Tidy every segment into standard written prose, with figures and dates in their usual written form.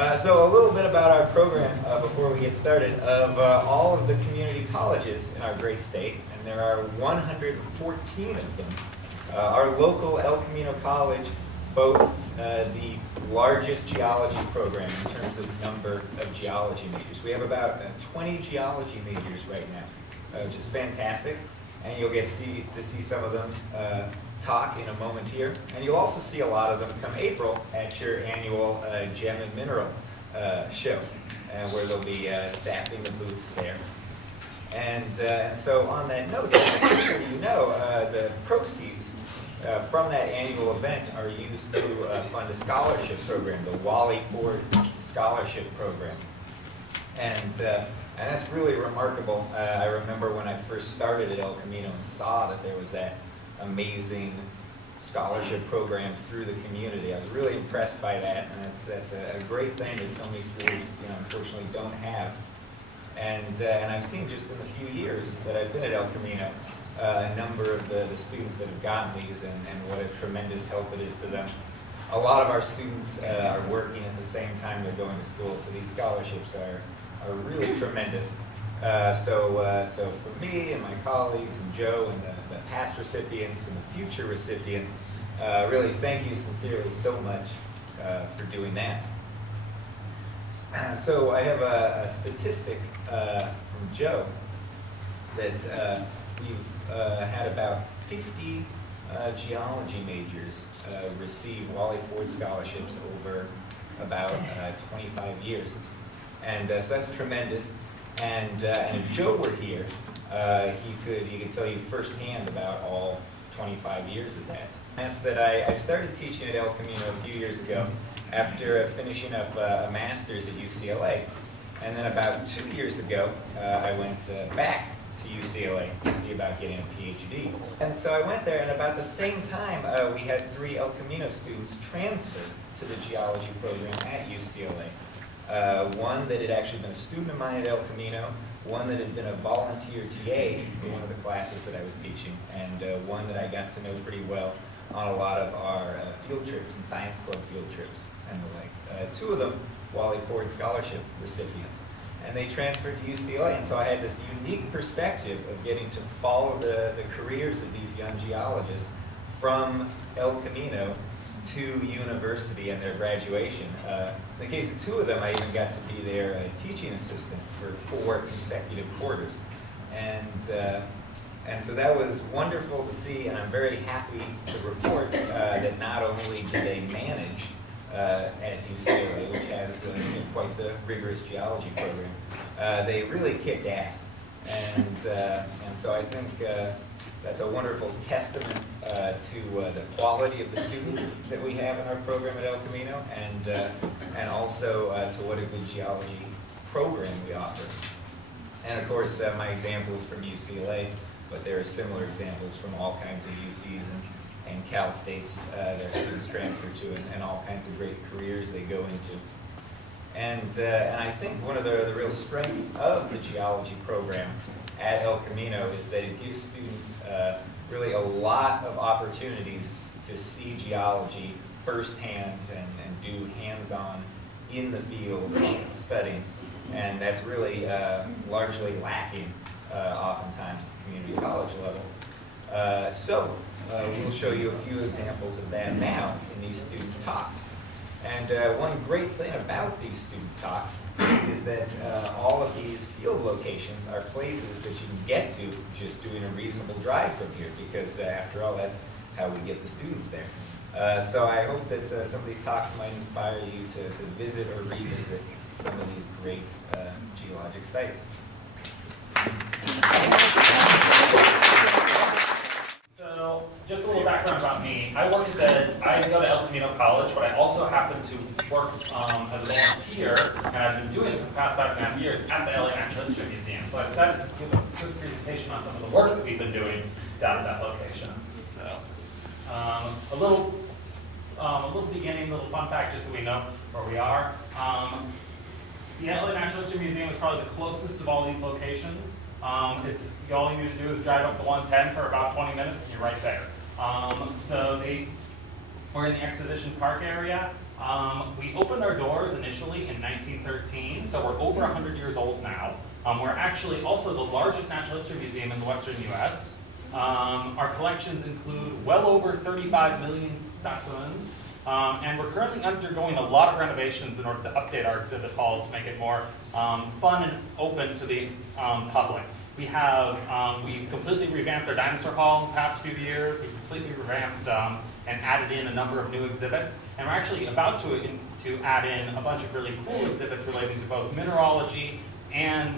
So a little bit about our program before we get started. Of all of the community colleges in our great state, and there are 114 of them, our local El Camino College boasts the largest geology program in terms of number of geology majors. We have about 20 geology majors right now, which is fantastic. And you'll get to see some of them talk in a moment here. And you'll also see a lot of them come April at your annual Gem and Mineral show, where they'll be staffing the booths there. And so on that note, just so you know, the proceeds from that annual event are used to fund a scholarship program, the Wally Ford Scholarship Program. And that's really remarkable. I remember when I first started at El Camino and saw that there was that amazing scholarship program through the community. I was really impressed by that, and that's a great thing that so many schools, unfortunately don't have. And I've seen just in the few years that I've been at El Camino, a number of the students that have gotten these, and what a tremendous help it is to them. A lot of our students are working at the same time they're going to school, so these scholarships are really tremendous. So for me and my colleagues and Joe and the past recipients and the future recipients, really thank you sincerely so much for doing that. So I have a statistic from Joe that we've had about 50 geology majors receive Wally Ford scholarships over about 25 years. And so that's tremendous. And if Joe were here, he could tell you firsthand about all 25 years of that. That's that I started teaching at El Camino a few years ago after finishing up a master's at UCLA. And then about 2 years ago, I went back to UCLA to see about getting a PhD. And so I went there, and about the same time, we had 3 El Camino students transfer to the geology program at UCLA. One that had actually been a student of mine at El Camino, one that had been a volunteer TA for one of the classes that I was teaching, and one that I got to know pretty well on a lot of our field trips and science club field trips and the like. 2 of them, Wally Ford Scholarship recipients. And they transferred to UCLA, and so I had this unique perspective of getting to follow the careers of these young geologists from El Camino to university and their graduation. In the case of 2 of them, I even got to be their teaching assistant for 4 consecutive quarters. And so that was wonderful to see, and I'm very happy to report that not only did they manage at UCLA, which has quite the rigorous geology program, they really kicked ass. And so I think that's a wonderful testament to the quality of the students that we have in our program at El Camino, and also to what a good geology program we offer. And of course, my example is from UCLA, but there are similar examples from all kinds of UCs and Cal States their students transfer to, and all kinds of great careers they go into. And I think one of the real strengths of the geology program at El Camino is that it gives students really a lot of opportunities to see geology firsthand and do hands-on in the field studying. And that's really largely lacking oftentimes at the community college level. So we'll show you a few examples of that now in these student talks. And one great thing about these student talks is that all of these field locations are places that you can get to just doing a reasonable drive from here, because after all, that's how we get the students there. So I hope that some of these talks might inspire you to visit or revisit some of these great geologic sites. So, just a little background about me. I go to El Camino College, but I also happen to work as a volunteer, and I've been doing it for the past 5.5 years at the LA Natural History Museum. So I decided to give a quick presentation on some of the work that we've been doing down at that location. So, a little beginning, little fun fact, just so we know where we are. The LA Natural History Museum is probably the closest of all these locations. All you need to do is drive up to 110 for about 20 minutes and you're right there. We're in the Exposition Park area. We opened our doors initially in 1913, so we're over 100 years old now. We're actually also the largest natural history museum in the western US. Our collections include well over 35 million specimens, and we're currently undergoing a lot of renovations in order to update our exhibit halls to make it more fun and open to the public. We've completely revamped our dinosaur hall in the past few years. We've completely revamped and added in a number of new exhibits. And we're actually about to add in a bunch of really cool exhibits relating to both mineralogy and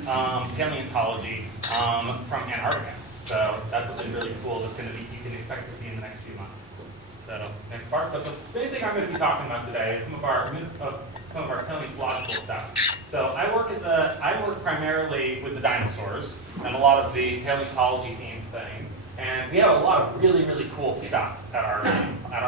paleontology from Antarctica. So that's something really cool that's going to be, you can expect to see in the next few months. So next part, but the main thing I'm going to be talking about today is some of our paleontological stuff. So I work primarily with the dinosaurs and a lot of the paleontology themed things. And we have a lot of really, really cool stuff at our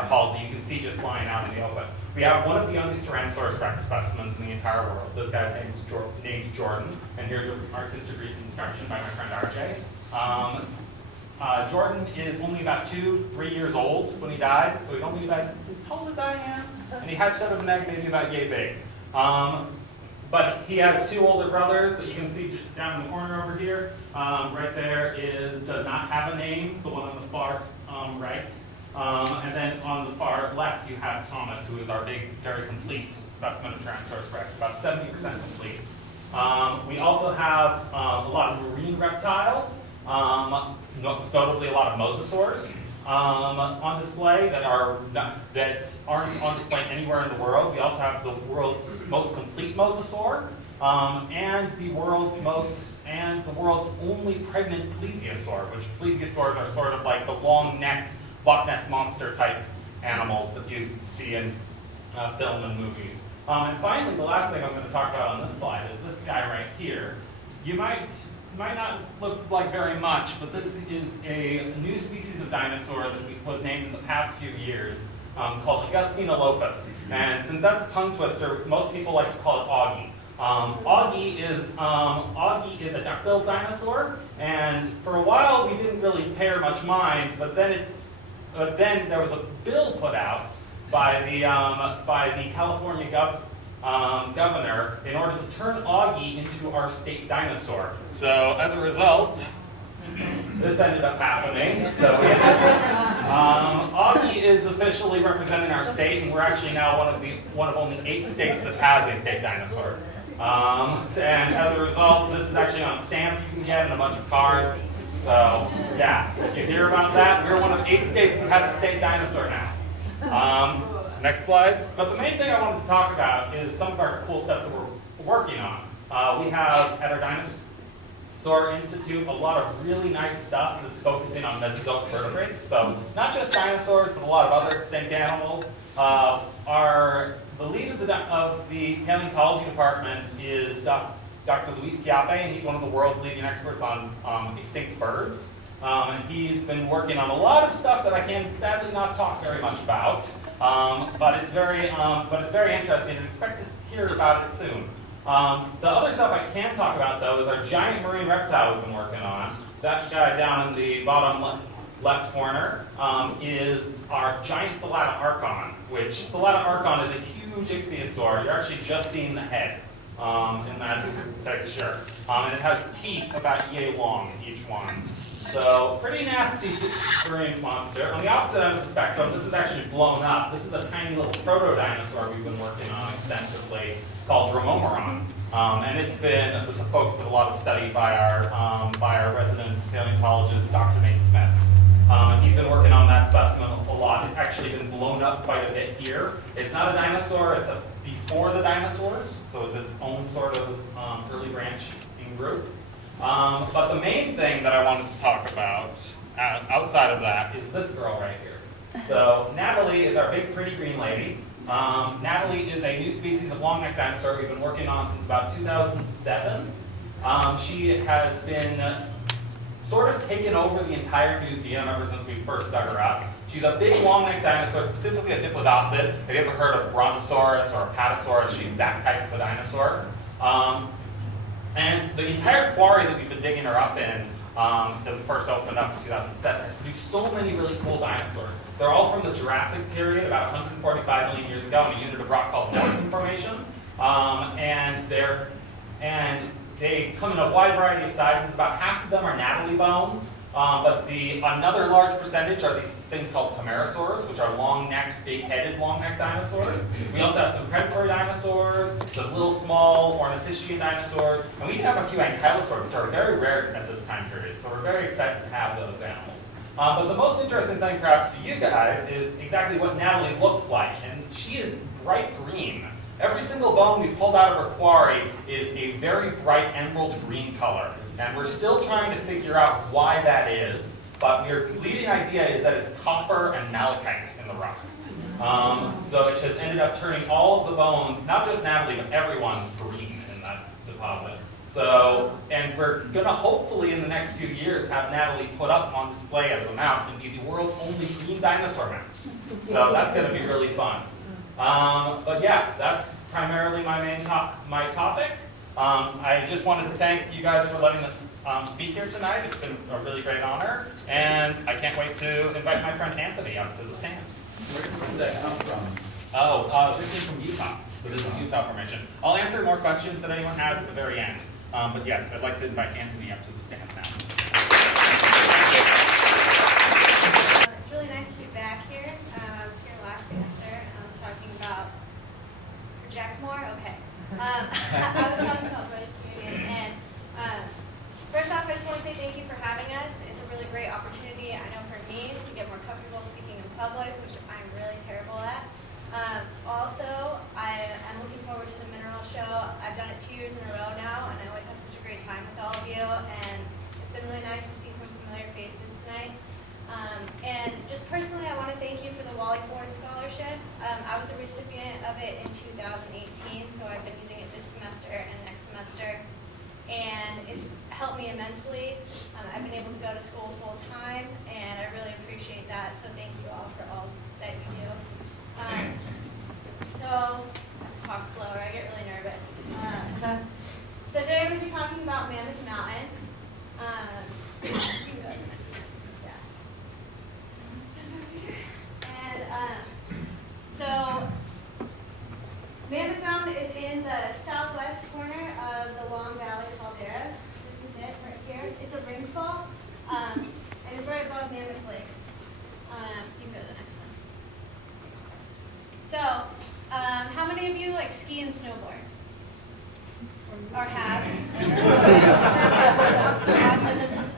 halls that you can see just lying out in the open. We have one of the youngest Tyrannosaurus rex specimens in the entire world. This guy's name's Jordan, and here's an artistic reconstruction by my friend RJ. Jordan is only about 2-3 years old when he died, so he's only about as tall as I am, and he hatched out of an egg maybe about yay big. But he has 2 older brothers that you can see down in the corner over here. Right there does not have a name, the one on the far right. And then on the far left you have Thomas, who is our big, very complete specimen of Tyrannosaurus rex, about 70% complete. We also have a lot of marine reptiles, most notably a lot of mosasaurs on display that aren't on display anywhere in the world. We also have the world's most complete mosasaur and the world's only pregnant plesiosaur, which plesiosaurs are sort of like the long-necked Loch Ness monster type animals that you see in film and movies. And finally, the last thing I'm going to talk about on this slide is this guy right here. You might not look like very much, but this is a new species of dinosaur that was named in the past few years called Augustine-alophus. And since that's a tongue twister, most people like to call it Augie. Augie is a duck-billed dinosaur, and for a while we didn't really pay her much mind, but then there was a bill put out by the California governor in order to turn Augie into our state dinosaur. So as a result, this ended up happening. So Augie is officially representing our state, and we're actually now one of only 8 states that has a state dinosaur. And as a result, this is actually on a stamp you can get and a bunch of cards. So yeah, if you hear about that, we're one of 8 states that has a state dinosaur now. Next slide. But the main thing I wanted to talk about is some of our cool stuff that we're working on. We have at our Dinosaur Institute a lot of really nice stuff that's focusing on Mesozoic vertebrates. So not just dinosaurs, but a lot of other extinct animals. The lead of the paleontology department is Dr. Luis Chiappe, and he's one of the world's leading experts on extinct birds. And he's been working on a lot of stuff that I can sadly not talk very much about, but it's very interesting, and expect to hear about it soon. The other stuff I can talk about, though, is our giant marine reptile we've been working on. That guy down in the bottom left corner is our giant Thalata archon, which Thalata archon is a huge ichthyosaur. You're actually just seeing the head in that picture. And it has teeth about yay long in each one. So pretty nasty marine monster. On the opposite end of the spectrum, this is actually blown up. This is a tiny little proto-dinosaur we've been working on extensively called Dromomeron. And it's been the focus of a lot of studies by our resident paleontologist, Dr. Nate Smith. He's been working on that specimen a lot. It's actually been blown up quite a bit here. It's not a dinosaur, it's before the dinosaurs, so it's its own sort of early branching group. But the main thing that I wanted to talk about outside of that is this girl right here. So Natalie is our big pretty green lady. Natalie is a new species of long-necked dinosaur we've been working on since about 2007. She has been sort of taken over the entire museum ever since we first dug her up. She's a big long-necked dinosaur, specifically a diplodocid. Have you ever heard of a Brontosaurus or a Patasaurus? She's that type of a dinosaur. And the entire quarry that we've been digging her up in, that we first opened up in 2007, has produced so many really cool dinosaurs. They're all from the Jurassic period, about 145 million years ago, in a unit of rock called Morrison Formation. And they come in a wide variety of sizes. About half of them are Natalie bones, but another large percentage are these things called chimerosaurs, which are long-necked, big-headed, long-necked dinosaurs. We also have some predatory dinosaurs, some little small ornithischian dinosaurs, and we have a few ankylosaurs, which are very rare at this time period. So we're very excited to have those animals. But the most interesting thing perhaps to you guys is exactly what Natalie looks like, and she is bright green. Every single bone we pulled out of her quarry is a very bright emerald green color, and we're still trying to figure out why that is, but your leading idea is that it's copper and malachite in the rock. So it has ended up turning all of the bones, not just Natalie, but everyone's green in that deposit. So, and we're going to hopefully in the next few years have Natalie put up on display as a mount and be the world's only green dinosaur mount. So that's going to be really fun. But yeah, that's primarily my topic. I just wanted to thank you guys for letting us speak here tonight. It's been a really great honor, and I can't wait to invite my friend Anthony up to the stand. Where did that come from? Oh, this is from Utah. So this is Utah formation. I'll answer more questions that anyone has at the very end. But yes, I'd like to invite Anthony up to the stand now. It's really nice to be back here. I was here last semester, and I was talking about project more. Okay. I was talking about Verdes community, and first off, I just want to say thank you for having us. It's a really great opportunity, I know for me, to get more comfortable speaking in public, which I'm really terrible at. Also, I'm looking forward to the mineral show. I've done it 2 years in a row now, and I always have such a great time with all of you, and it's been really nice to see some familiar faces tonight. And just personally, I want to thank you for the Wally Ford Scholarship. I was a recipient of it in 2018, so I've been using it this semester and next semester, and it's helped me immensely. I've been able to go to school full time, and I really appreciate that, so thank you all for all that you do. So, let's talk slower, I get really nervous. So today we're going to be talking about Mammoth Mountain. So Mammoth Mountain is in the southwest corner of the Long Valley caldera. This is it right here. It's a ringfall, and it's right above Mammoth Lakes. You can go to the next one. So, how many of you like ski and snowboard? Or have?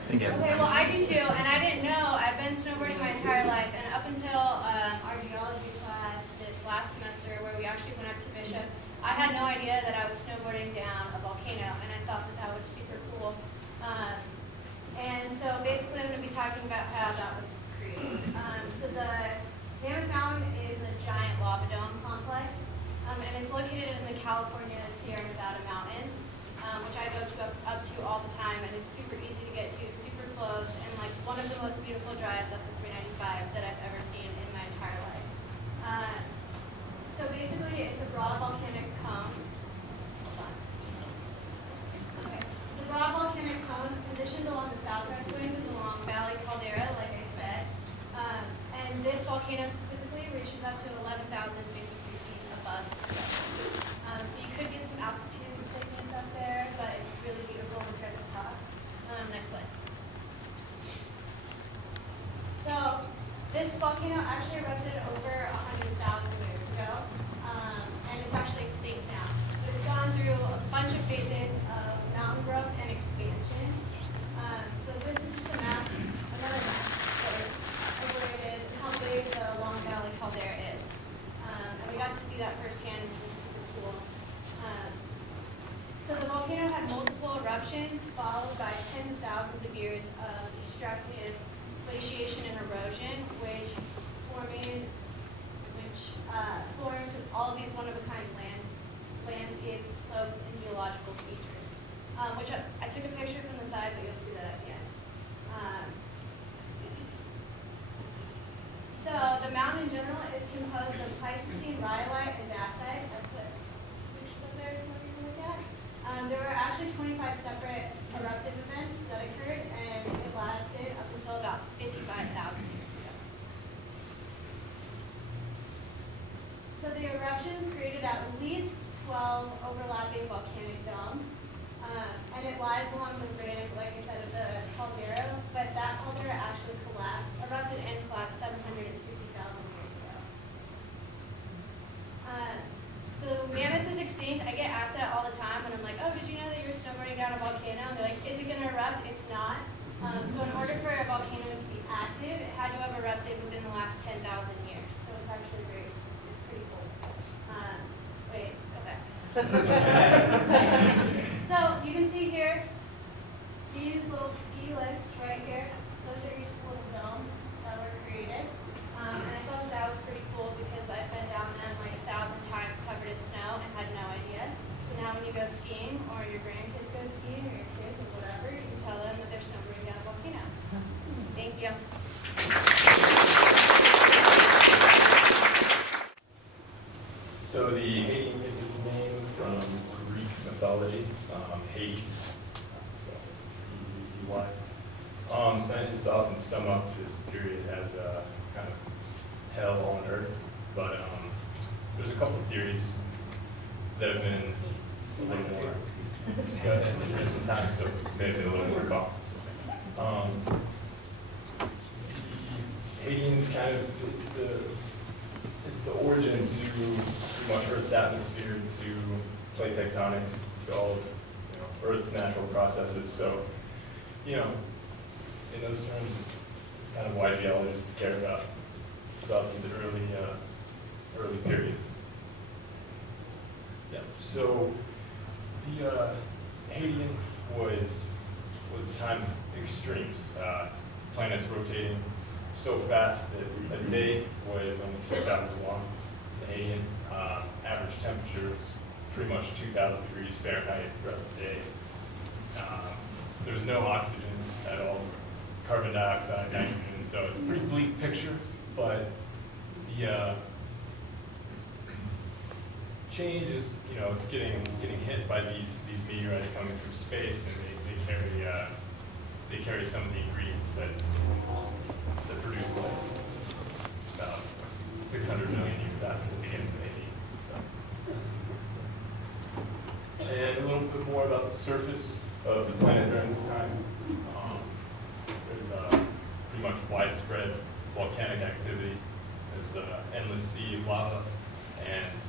Okay, well I do too, and I didn't know. I've been snowboarding my entire life, and up until our geology class this last semester, where we actually went up to Bishop, I had no idea that I was snowboarding down a volcano, and I thought that was super cool. And so basically, I'm going to be talking about how that was created. So the Mammoth Mountain is a giant lava dome complex, and it's located in the California Sierra Nevada mountains, which I go up to all the time, and it's super easy to get to, super close, and like one of the most beautiful drives up the 395 that I've ever seen in my entire life. So basically, it's a broad volcanic cone. Hold on. Okay. It's a broad volcanic cone positioned along the southwest wing of the Long Valley caldera, like I said. And this volcano specifically reaches up to 11,053 feet above sea level. So you could get some altitude sickness up there, but it's really beautiful when it's at the top. Next slide. So this volcano actually erupted over 100,000 years ago, and it's actually extinct now. So it's gone through a bunch of phases of mountain growth and expansion. So this is just a map, another map, of where it is and how big the Long Valley caldera is. And we got to see that firsthand, which was super cool. So the volcano had multiple eruptions, followed by tens of thousands of years of destructive glaciation and erosion, which formed all of these one-of-a-kind landscapes, slopes, and geological features. Which I took a picture from the side, but you'll see that at the end. So the mountain in general is composed of Pleistocene rhyolite and dacite. I put pictures up there for you to look at. There were actually 25 separate eruptive events that occurred, and it lasted up until about 55,000 years ago. So the eruptions created at least 12 overlapping volcanic domes. And it lies along the rim, like I said, of the caldera, but that caldera actually erupted and collapsed 760,000 years ago. So Mammoth is extinct. I get asked that all the time when I'm like, oh, did you know that you're snowboarding down a volcano? And they're like, is it going to erupt? It's not. So in order for a volcano to be active, it had to have erupted within the last 10,000 years. So it's actually it's pretty cool. Wait, okay. So you can see here, these little ski lifts right here, those are your little domes that were created. And I thought that was pretty cool because I've been down them like 1,000 times covered in snow and had no idea. So now when you go skiing or your grandkids go skiing or your kids or whatever, you can tell them that they're snowboarding down a volcano. Thank you. So the Haiti gets its name from Greek mythology. Haiti, so easy to see why. Scientists often sum up this period as a kind of hell on Earth, but there's a couple of theories that have been a little more discussed in recent times, so maybe a little more calm. Haitians kind of, it's the origin to pretty much Earth's atmosphere, to plate tectonics, to all of Earth's natural processes. So, in those terms, it's kind of why geologists care about these early periods. Yeah. So the Haitian was the time of extremes. Planets rotating so fast that a day was only 6 hours long. The Haitian average temperature was pretty much 2,000 degrees Fahrenheit throughout the day. There was no oxygen at all, carbon dioxide, nitrogen, so it's a pretty bleak picture, but the change is, it's getting hit by these meteorites coming from space, and they carry some of the ingredients that produce life about 600 million years after the beginning of the AD. And a little bit more about the surface of the planet during this time. There's pretty much widespread volcanic activity. There's an endless sea of lava, and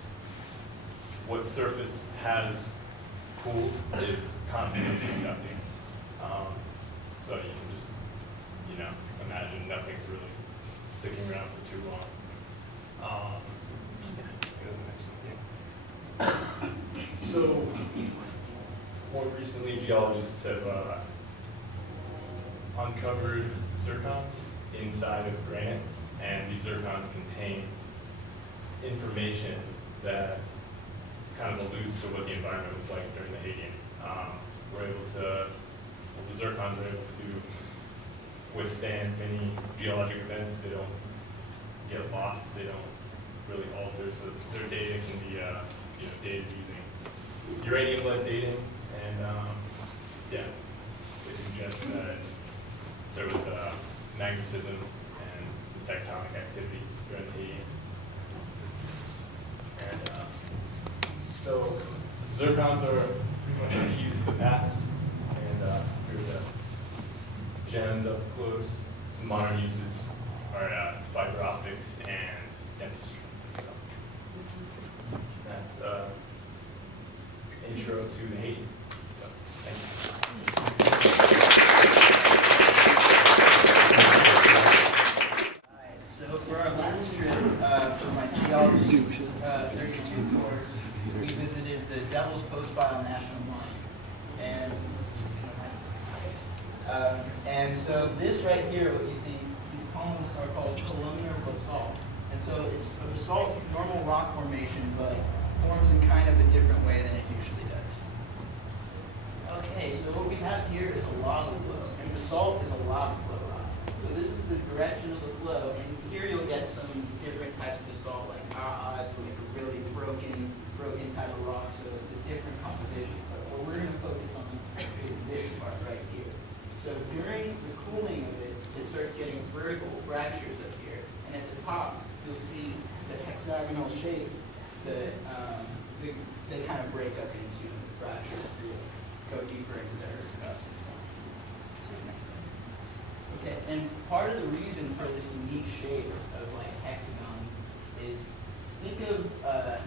what surface has cooled is constantly conducting. So you can just, imagine nothing's really sticking around for too long. Go to the next one. So, more recently, geologists have uncovered zircons inside of granite, and these zircons contain information that kind of alludes to what the environment was like during the Haitian. The zircons are able to withstand many geologic events. They don't get lost. They don't really alter. So their data can be dated using uranium-lead dating, and they suggest that there was magnetism and some tectonic activity during the Haitian. And so zircons are pretty much the keys to the past, and here are the gems up close. Some modern uses are fiber optics and dentistry. So that's intro to Haiti. So thank you. Alright, so for our last trip for my geology 32 course, we visited the Devil's Postpile National Mine. And so this right here, what you see, these columns are called columnar basalt. And so it's a basalt, normal rock formation, but forms in kind of a different way than it usually does. Okay, so what we have here is a lava flow, and basalt is a lava flow rock. So this is the direction of the flow, and here you'll get some different types of basalt, like it's like a really broken type of rock, so it's a different composition. But what we're going to focus on is this part right here. So during the cooling of it, it starts getting vertical fractures up here, and at the top, you'll see the hexagonal shape Okay, and part of the reason for this unique shape of like hexagons is, think of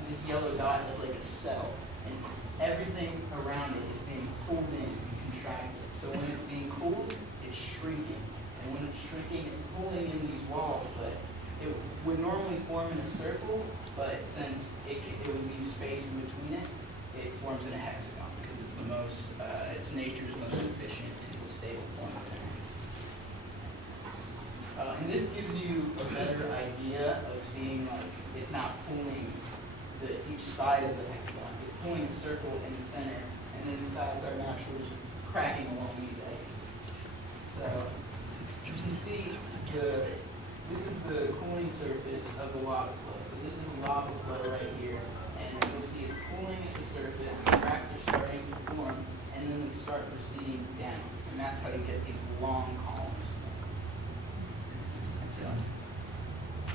this yellow dot as like a cell, and everything around it is being pulled in and contracted. So when it's being cooled, it's shrinking. And when it's shrinking, it's pulling in these walls, but it would normally form in a circle, but since it would leave space in between it, it forms in a hexagon because it's the most, it's nature's most efficient and stable form of energy. And this gives you a better idea of seeing like it's not pulling each side of the hexagon. It's pulling a circle in the center, and then the sides are naturally cracking along these edges. So you can see this is the cooling surface of the lava flow. So this is the lava flow right here, and you'll see it's cooling at the surface, the cracks are starting to form, and then they start proceeding down. And that's how you get these long columns.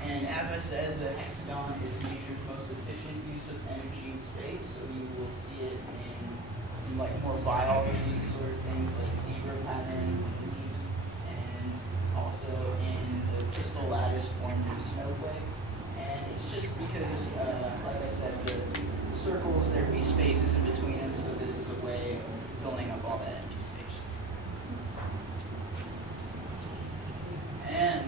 And as I said, the hexagon is nature's most efficient use of energy and space, so you will see it in like more biology sort of things like zebra patterns and leaves, and also in the crystal lattice formed in snowflake. And it's just because, like I said, the circles, there'd be spaces in between them, so this is a way of filling up all that empty space. And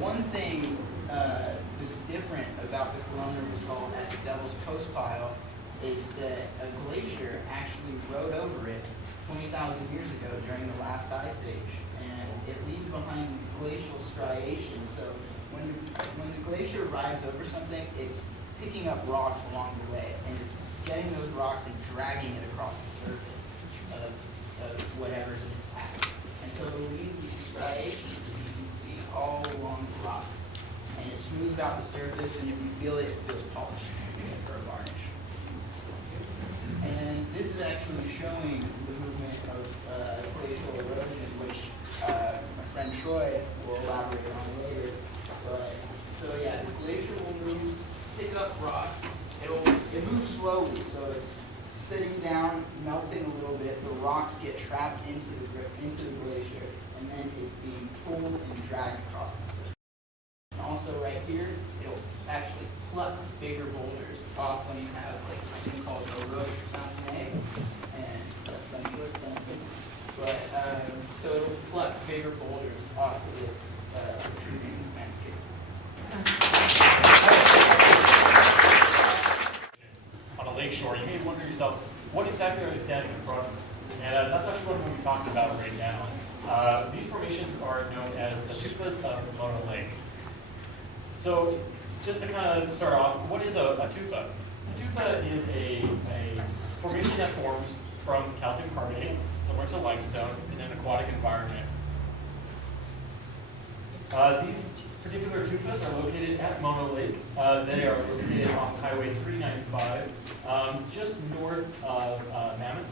one thing that's different about the columnar basalt at the Devil's Postpile is that a glacier actually rode over it 20,000 years ago during the last ice age, and it leaves behind glacial striations. So when the glacier rides over something, it's picking up rocks along the way, and it's getting those rocks and dragging it across the surface of whatever's in its path. And so it'll leave these striations that you can see all along the rocks. And it smooths out the surface, and if you feel it, it feels polished or a varnish. And this is actually showing the movement of glacial erosion, which my friend Troy will elaborate on later. But so yeah, the glacier will move, pick up rocks. It moves slowly, so it's sitting down, melting a little bit. The rocks get trapped into the glacier, and then it's being pulled and dragged across the surface. And also right here, it'll actually pluck bigger boulders off when you have like something called erosion egg, and that's but so it'll pluck bigger boulders off of this landscape. On a lake shore, you may wonder yourself, what exactly are they standing in front of? And that's actually what we'll be talking about right now. These formations are known as the tufas of Mono Lake. So just to kind of start off, what is a tufa? A tufa is a formation that forms from calcium carbonate, similar to limestone, in an aquatic environment. These particular tufas are located at Mono Lake. They are located on Highway 395, just north of Mammoth.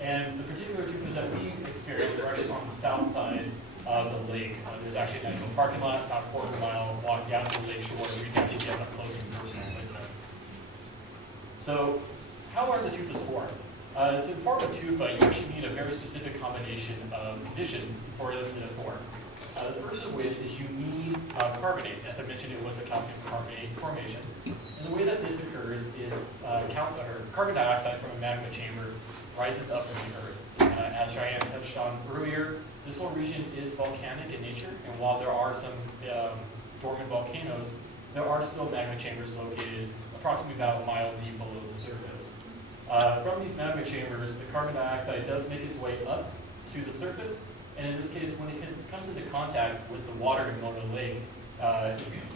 And the particular tufas that we experienced are actually on the south side of the lake. There's actually a nice little parking lot, about a quarter mile walk down to the lake shore, so you can actually get up close and personal with them. So, how are the tufas formed? To form a tufa, you actually need a very specific combination of conditions for them to form. The first of which is you need carbonate. As I mentioned, it was a calcium carbonate formation. And the way that this occurs is carbon dioxide from a magma chamber rises up from the earth. As Cheyenne touched on earlier, this whole region is volcanic in nature, and while there are some dormant volcanoes, there are still magma chambers located approximately about a mile deep below the surface. From these magma chambers, the carbon dioxide does make its way up to the surface, and in this case, when it comes into contact with the water in Mono Lake,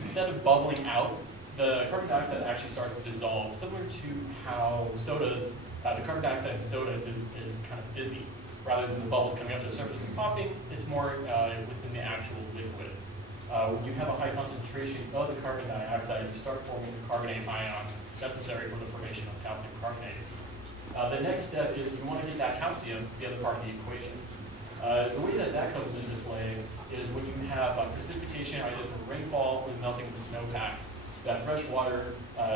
instead of bubbling out, the carbon dioxide actually starts to dissolve, similar to how sodas, the carbon dioxide in soda is kind of fizzy. Rather than the bubbles coming up to the surface and popping, it's more within the actual liquid. When you have a high concentration of the carbon dioxide, you start forming the carbonate ions necessary for the formation of calcium carbonate. The next step is you want to get that calcium, the other part of the equation. The way that comes into play is when you have precipitation either from rainfall or the melting of the snowpack. That fresh water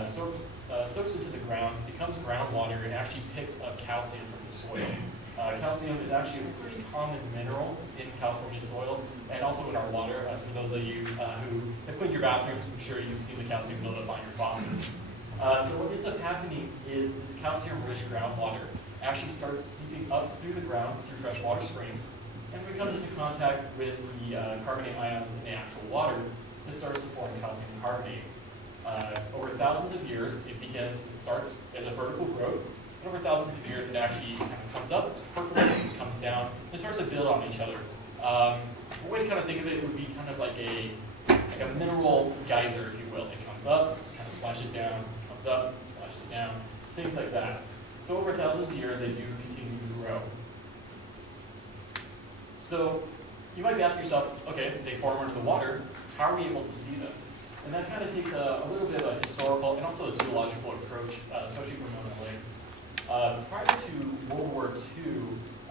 soaks into the ground, becomes groundwater, and actually picks up calcium from the soil. Calcium is actually a pretty common mineral in California soil and also in our water. For those of you who have cleaned your bathrooms, I'm sure you've seen the calcium buildup on your faucets. So what ends up happening is this calcium-rich groundwater actually starts seeping up through the ground through freshwater springs, and when it comes into contact with the carbonate ions in the actual water, it starts to form calcium carbonate. Over thousands of years, it starts as a vertical growth, and over thousands of years, it actually kind of comes up, percolates, and comes down, and starts to build on each other. A way to kind of think of it would be kind of like a mineral geyser, if you will. It comes up, kind of splashes down, comes up, splashes down, things like that. So over thousands of years, they do continue to grow. So you might be asking yourself, okay, they form under the water, how are we able to see them? And that kind of takes a little bit of a historical and also a zoological approach, especially for Mona Lake. Prior to World War II,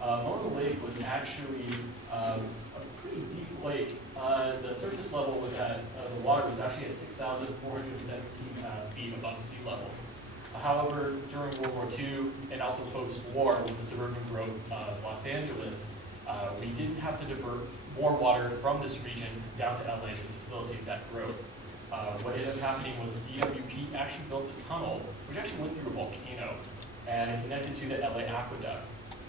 Mona Lake was actually a pretty deep lake. The surface level was the water was actually at 6,417 feet above sea level. However, during World War II and also post-war with the suburban growth of Los Angeles, we didn't have to divert more water from this region down to LA to facilitate that growth. What ended up happening was the DWP actually built a tunnel, which actually went through a volcano, and it connected to the LA aqueduct.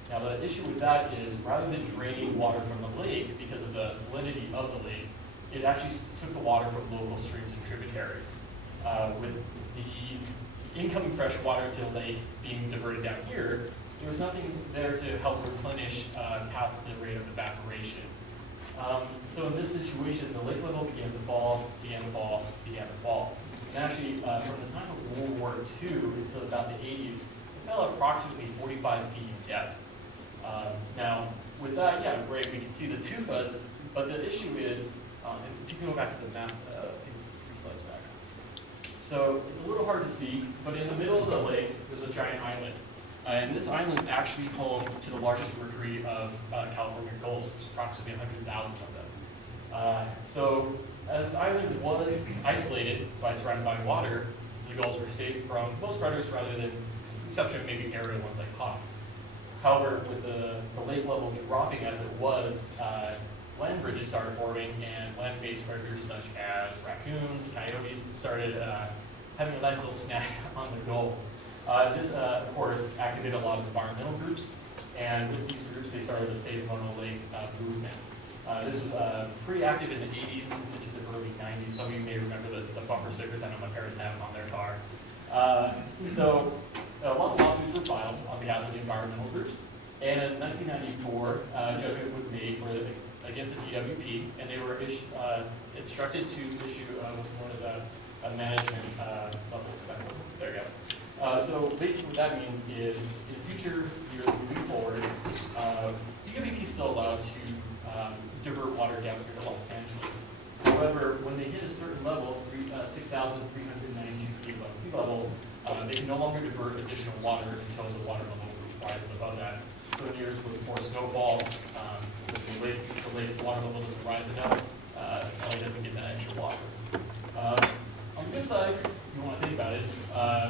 Now the issue with that is, rather than draining water from the lake because of the salinity of the lake, it actually took the water from local streams and tributaries. With the incoming fresh water to the lake being diverted down here, there was nothing there to help replenish past the rate of evaporation. So in this situation, the lake level began to fall. And actually, from the time of World War II until about the 80s, it fell approximately 45 feet in depth. Now, with that, yeah, great, we can see the tufas, but the issue is, and if you can go back to the map, I think it's 3 slides back. So it's a little hard to see, but in the middle of the lake, there's a giant island. And this island is actually home to the largest rookery of California gulls. There's approximately 100,000 of them. So as the island was isolated by surrounded by water, the gulls were safe from most predators rather than, exception of maybe aerial ones like hawks. However, with the lake level dropping as it was, land bridges started forming, and land-based predators such as raccoons, coyotes started having a nice little snack on the gulls. This, of course, activated a lot of environmental groups, and with these groups, they started the Save Mona Lake movement. This was pretty active in the 80s into the early 90s. Some of you may remember the bumper stickers. I know my parents had them on their car. So a lot of lawsuits were filed on behalf of the environmental groups, and in 1994, judgment was made against the DWP, and they were instructed to issue what's known as a management level. There you go. So basically what that means is, in future years moving forward, DWP is still allowed to divert water down here to Los Angeles. However, when they hit a certain level, 6,392 feet above sea level, they can no longer divert additional water until the water level rises above that. So in years with more snowfall, the lake water level doesn't rise enough, LA doesn't get that extra water. On the good side, if you want to think about it,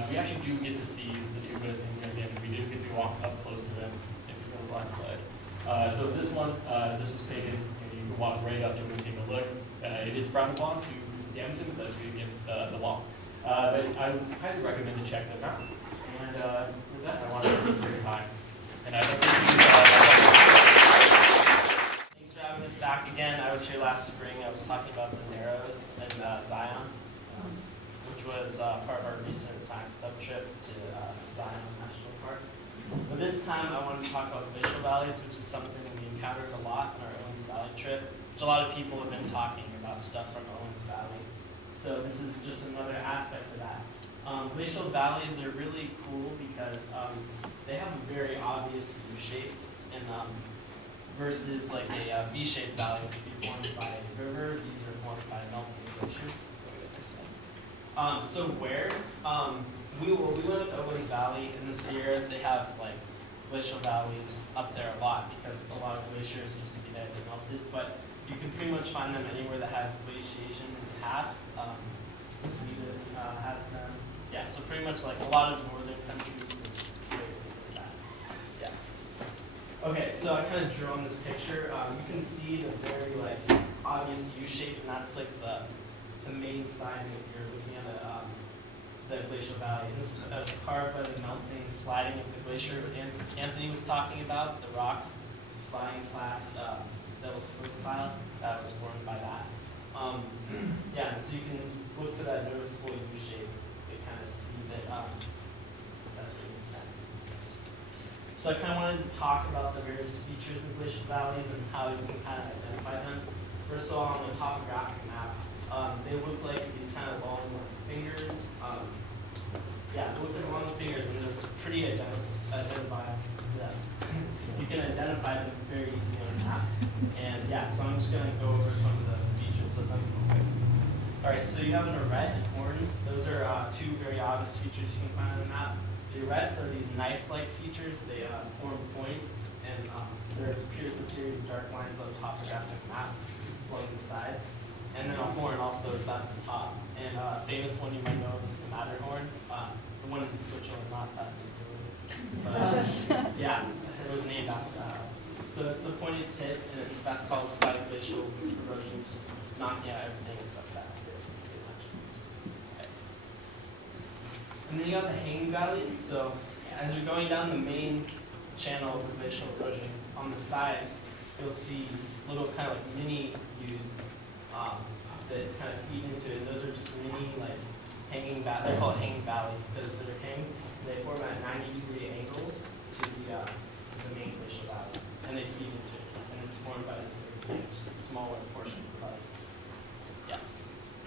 we actually do get to see the tubas, and again, we do get to walk up close to them. If you go to the last slide. So this one, this was taken, and you can walk right up to it and take a look. It is frowned upon to damage them, that's against the law. But I would highly recommend to check them out. And with that, I want to thank you for your time. And I'd like to Thanks for having us back again. I was here last spring. I was talking about the Narrows and Zion, which was part of our recent science club trip to Zion National Park. But this time I wanted to talk about glacial valleys, which is something we encountered a lot on our Owens Valley trip, which a lot of people have been talking about stuff from Owens Valley. So this is just another aspect of that. Glacial valleys are really cool because they have a very obvious U-shaped, and versus like a V-shaped valley, which would be formed by a river. These are formed by melting glaciers. So where? We went up to Owens Valley in the Sierras. They have like glacial valleys up there a lot because a lot of glaciers used to be there that melted. But you can pretty much find them anywhere that has glaciation in the past. Sweden has them. Yeah, so pretty much like a lot of northern countries and places like that. Yeah. Okay, so I kind of drew on this picture. You can see the very obvious U shape, and that's like the main sign that you're looking at the glacial valley. And this was carved by the melting, sliding of the glacier. And Anthony was talking about the rocks sliding past that was postpile. That was formed by that. Yeah, and so you can look for that noticeable U shape to kind of see that that's what you meant. So I kind of wanted to talk about the various features of glacial valleys and how you can kind of identify them. First of all, on the topographic map, they look like these kind of long fingers. Yeah, they look like long fingers, and they're pretty identifiable. Yeah. You can identify them very easily on a map. And yeah, so I'm just going to go over some of the features of them real quick. All right, so you have an arête and horns. Those are two very obvious features you can find on the map. The arêtes are these knife-like features. They form points, and there appears a series of dark lines on the topographic map along the sides. And then a horn also is at the top. And a famous one you might know is the Matterhorn, the one in Switzerland, not that distillery. But yeah, it was named after that. So it's the pointed tip, and that's called spike glacial erosion, just knocking out everything except that tip, pretty much. Okay. And then you have the hanging valley. So as you're going down the main channel of the glacial erosion, on the sides, you'll see little kind of like mini U's that kind of feed into it. And those are just mini hanging valleys. They're called hanging valleys because they're hanging. They form at 90-degree angles to the main glacial valley, and they feed into it. And it's formed by this just smaller portions of ice. Yeah.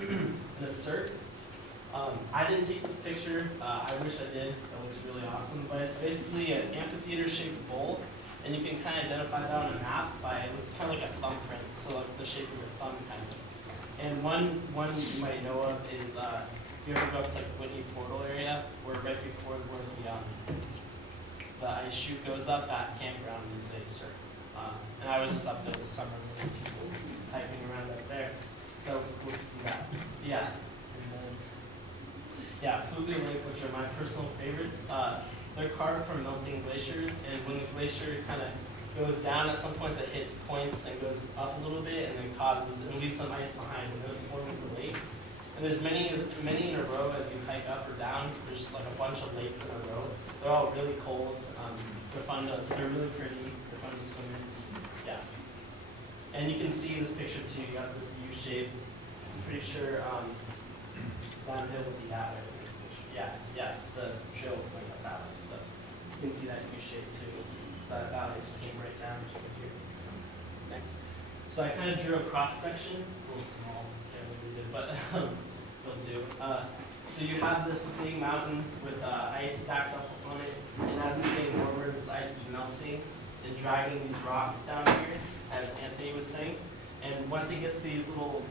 And a cirque. I didn't take this picture. I wish I did. It looks really awesome. But it's basically an amphitheater-shaped bowl, and you can kind of identify that on a map by it's kind of like a thumbprint, so like the shape of your thumb kind of. And one you might know of is if you ever go up to Whitney Portal area, where right before where the ice chute goes up, that campground is a cirque. And I was just up there this summer with some people hiking around up there, so it was cool to see that. Yeah. Yeah, Pluvial Lake, which are my personal favorites. They're carved from melting glaciers, and when the glacier kind of goes down, at some points it hits points and goes up a little bit, and then leaves some ice behind, and those form the lakes. And there's many in a row as you hike up or down. There's just like a bunch of lakes in a row. They're all really cold. They're really pretty. They're fun to swim in. Yeah. And you can see in this picture too. You got this U shape. I'm pretty sure downhill would be that way in this picture. Yeah. The trail's going up that way, so you can see that U shape too. So that valley just came right down to here. Next. So I kind of drew a cross section. It's a little small, can't really read it, but it'll do. So you have this big mountain with ice stacked up on it, and as it's getting warmer, this ice is melting and dragging these rocks down here, as Anthony was saying. And once it gets to these little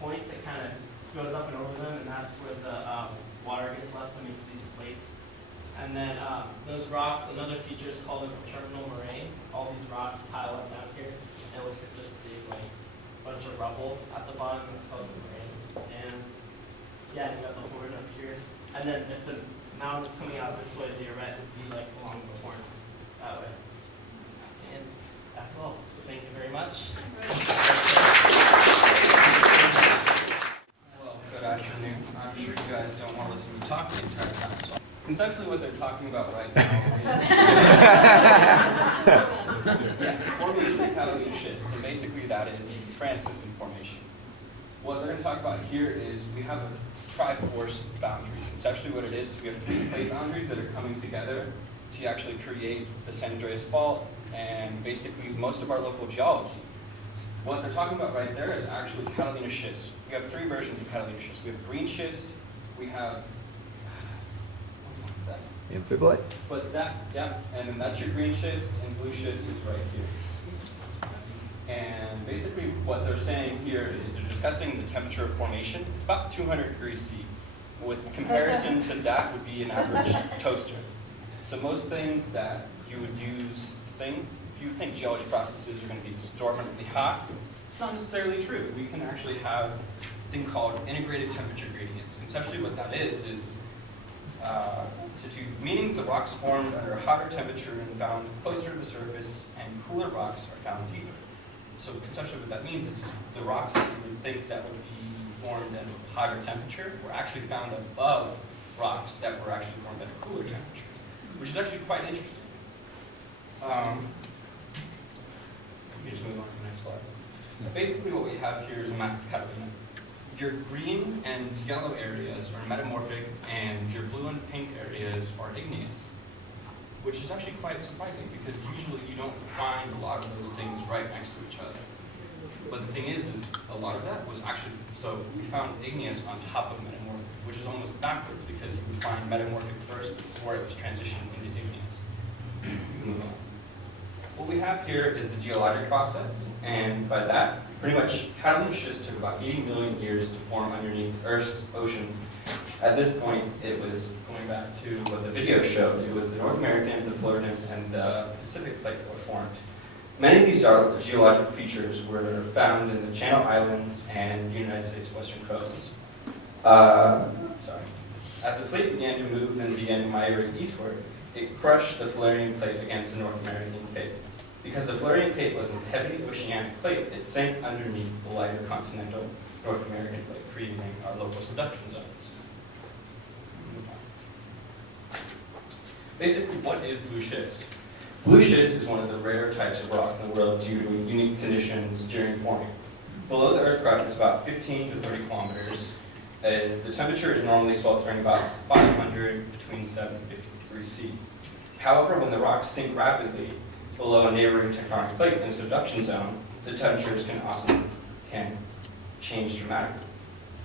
points, it kind of goes up and over them, and that's where the water gets left and makes these lakes. And then those rocks, another feature is called a terminal moraine. All these rocks pile up down here, and it looks like there's a big bunch of rubble at the bottom. That's called the moraine. And yeah, you got the horn up here. And then if the mountain's coming out this way, the arête would be along the horn that way. And that's all. So thank you very much. Well, good afternoon. I'm sure you guys don't want to listen to me talk the entire time. So conceptually, what they're talking about right now is formation of Catalina schist, and basically that is Torrance system formation. What they're going to talk about here is we have a triforce boundary. Conceptually, what it is, we have 3 plate boundaries that are coming together to actually create the San Andreas Fault and basically most of our local geology. What they're talking about right there is actually Catalina schist. We have 3 versions of Catalina schist. We have green schist, we have Amphibolite? but that, yeah, and then that's your green schist, and blue schist is right here. And basically what they're saying here is they're discussing the temperature of formation. It's about 200 degrees C. With comparison to that would be an average toaster. So most things that you would use to think, if you think geology processes are going to be exorbitantly hot, it's not necessarily true. We can actually have a thing called integrated temperature gradients. Conceptually what that is meaning the rocks formed under a hotter temperature and found closer to the surface, and cooler rocks are found deeper. So conceptually what that means is the rocks that you would think that would be formed at a hotter temperature were actually found above rocks that were actually formed at a cooler temperature, which is actually quite interesting. We just move on to the next slide. Basically what we have here is a map of Catalina. Your green and yellow areas are metamorphic, and your blue and pink areas are igneous, which is actually quite surprising because usually you don't find a lot of those things right next to each other. But the thing is a lot of that was actually, so we found igneous on top of metamorphic, which is almost backwards because you would find metamorphic first before it was transitioned into igneous. Move on. What we have here is the geologic process, and by that, pretty much Catalina schist took about 80 million years to form underneath Earth's ocean. At this point, it was going back to what the video showed. It was the North American, the Floridan, and the Pacific plate that were formed. Many of these geologic features were found in the Channel Islands and the United States western coasts. As the plate began to move and began to migrate eastward, it crushed the Floridian plate against the North American plate. Because the Floridian plate was a heavy oceanic plate, it sank underneath the lighter continental North American plate, creating our local subduction zones. Basically, what is blue schist? Blue schist is one of the rare types of rock in the world due to unique conditions during forming. Below the Earth's crust is about 15 to 30 kilometers, as the temperature is normally sweltering about 500 between 7 and 50 degrees C. However, when the rocks sink rapidly below a neighboring tectonic plate in a subduction zone, the temperatures can change dramatically.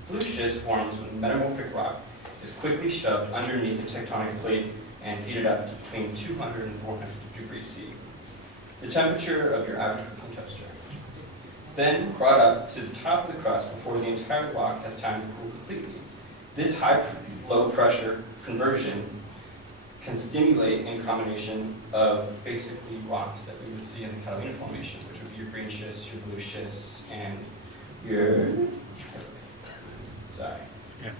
Blue schist forms when metamorphic rock is quickly shoved underneath the tectonic plate and heated up to between 200 and 400 degrees C. The temperature of your average cooking toaster. Then brought up to the top of the crust before the entire rock has time to cool completely. This low pressure conversion can stimulate in combination of basically rocks that we would see in the Catalina Formation, which would be your green schist, your blue schist, and your, sorry. Yeah.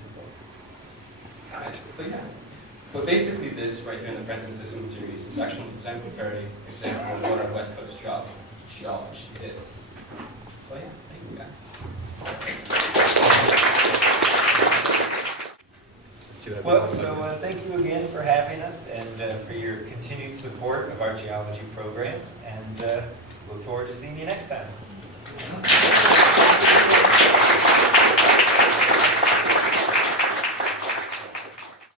But basically this right here in the Francis System series is actually an exemplary example of what our West Coast geology is. So yeah, thank you guys. Well, so thank you again for having us and for your continued support of our geology program, and look forward to seeing you next time.